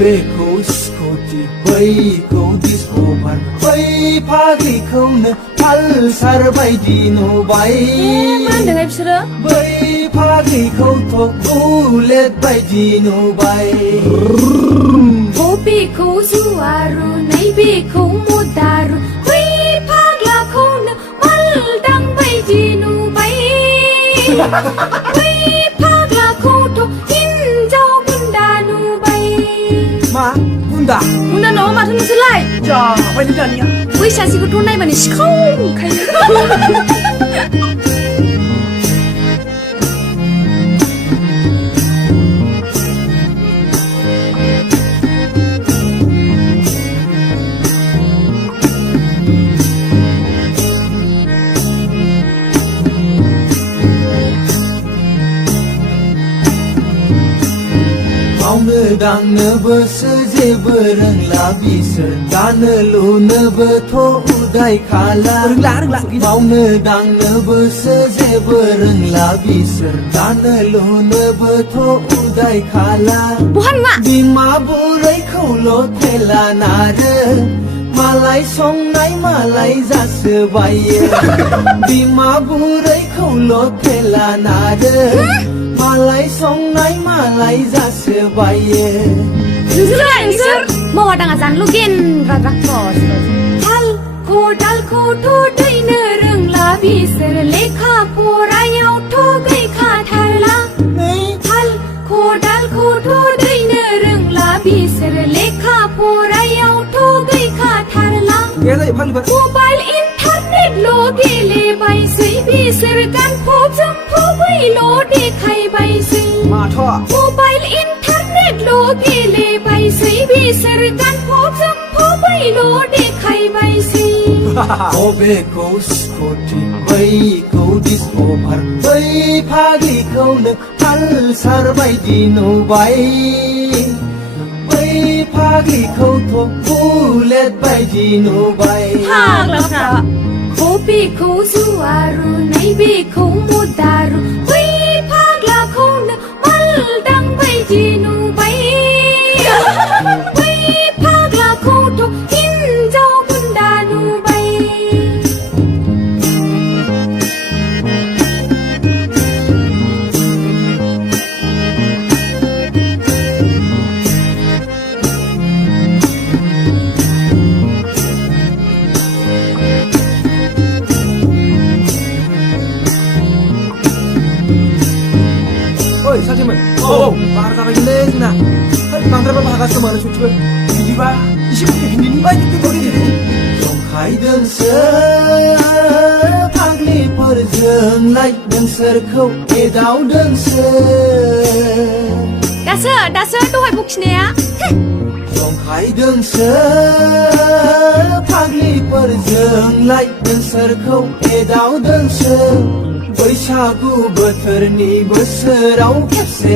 बेखौ स्कुटि बैखौ डिस्क' बार बै फाग्लिखौनो पालसार बायदि नुबाय मा होनदोंहाय बिसोरो बै फाग्लिखौथ' बुलेट बायदि नुबाय बेखौ जुवारु नैबेखौ मदारु बै फाग्लाखौनो मालदां बायदि नुबाय बै फाग्लाखौथ' हिनजाव गुन्दा नुबाय मा गुन्दा गुन्दा नङा माथो नोंसोरलाय जाबायलै दानिया बै सासेखौथ' नायबानो सिखाव ओंखायो मावनो दांनोबोसो जेबो रोंला बिसोर दानो लुनोबोथ' उदाय खाला मावनो दांनोबोसो जेबो रोंला बिसोर दानो लुनोबोथ' उदाय खाला बिमा बुरैखौल' थेला नारो मालाय संनाय मालाय जासोबायो बिमा बुरैखौल' थेला नारो मालाय संनाय मालाय जासोबायो नोंसोर मावा दाङा जानो गेन्द्रा हाल खदालखौथ' दैनो रोंला बिसोर लेखा फरायावथ' गैखाथारला हाल खदालखौथ' दैनो रोंला बिसोर लेखा फरायावथ' गैखाथारला मबाइल इन्टारनेटल' गेलेबायसै बिसोर गानफब जोमफबैल' देखायबायसै मबाइल इन्टारनेटल' गेलेबायसै बिसोर गानफब जोमफबैल' देखायबायसै बेखौ स्कुटि बैखौ डिस्क' बार बै फाग्लिखौनो पालसार बायदि नुबाय बै फाग्लिखौथ' बुलेट बायदि नुबाय बेखौ जुवारु नैबेखौ मदारु बै फाग्लाखौनो मालदां बायदि नुबाय बै फाग्लाखौथ' हिनजाव गुन्दा नुबाय सासेमोन बारा जाबायलै जोंना बांद्रायबा भागासो मानो सयथिबो बिदिबा एसे फैफिनदिनि जंखायदोंसो फाग्लिफोरजोंलाय नोंसोरखौ एदावदोंसो दासो दहाय बखिनाया जंखायदोंसो फाग्लिफोरजोंलाय नोंसोरखौ एदावदोंसो बैसागु बोथोरनि बोसोराव खेबसे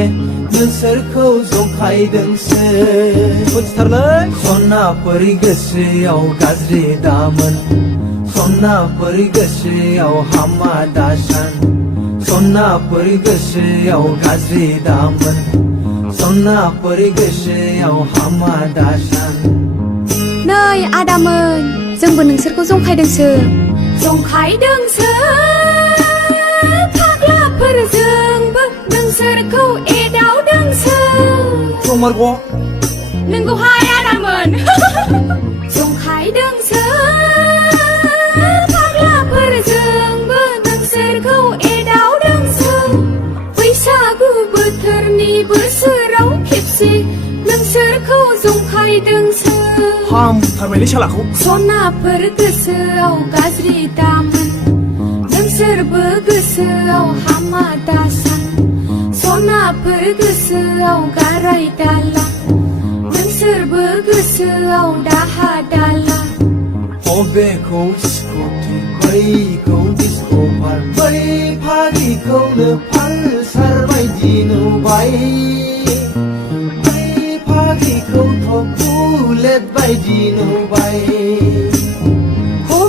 नोंसोरखौ जंखायदोंसो सनाफोर गोसोआव गाज्रि दामोन सनाफोर गोसोआव हामा दासान सनाफोर गोसोआव गाज्रि दामोन सनाफोर गोसोआव हामा दासान नै आदामोन जोंबो नोंसोरखौ जंखायदोंसो फाग्लाफोरजोंबो नोंसोरखौ एदावदोंसो नोंगौहाय आदामोन जंखायदोंसो फाग्लाफोरजोंबो नोंसोरखौ एदावदोंसो बैसागु बोथोरनि बोसोराव खेबसे नोंसोरखौ जंखायदोंसो हामथारबायलै सालाखौ सनाफोर गोसोआव गाज्रि दामोन नोंसोरबो गोसोआव हामा दासान सनाफोर गोसोआव गाराय दाला नोंसोरबो गोसोआव दाहा दाला बेखौ स्कुटि बैखौ डिस्क' बार बै फाग्लिखौनो पालसार बायदि नुबाय बै फाग्लिखौथ' बुलेट बायदि नुबाय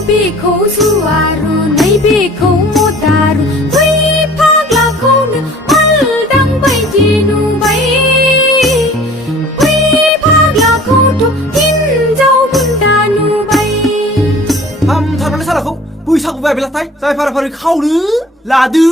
बेखौ जुवारु नैबेखौ मदारु बै फाग्लाखौनो मालदां बायदि नुबाय बै साखुबाय बेलाथाय जाय फारा फारि खावनो लादो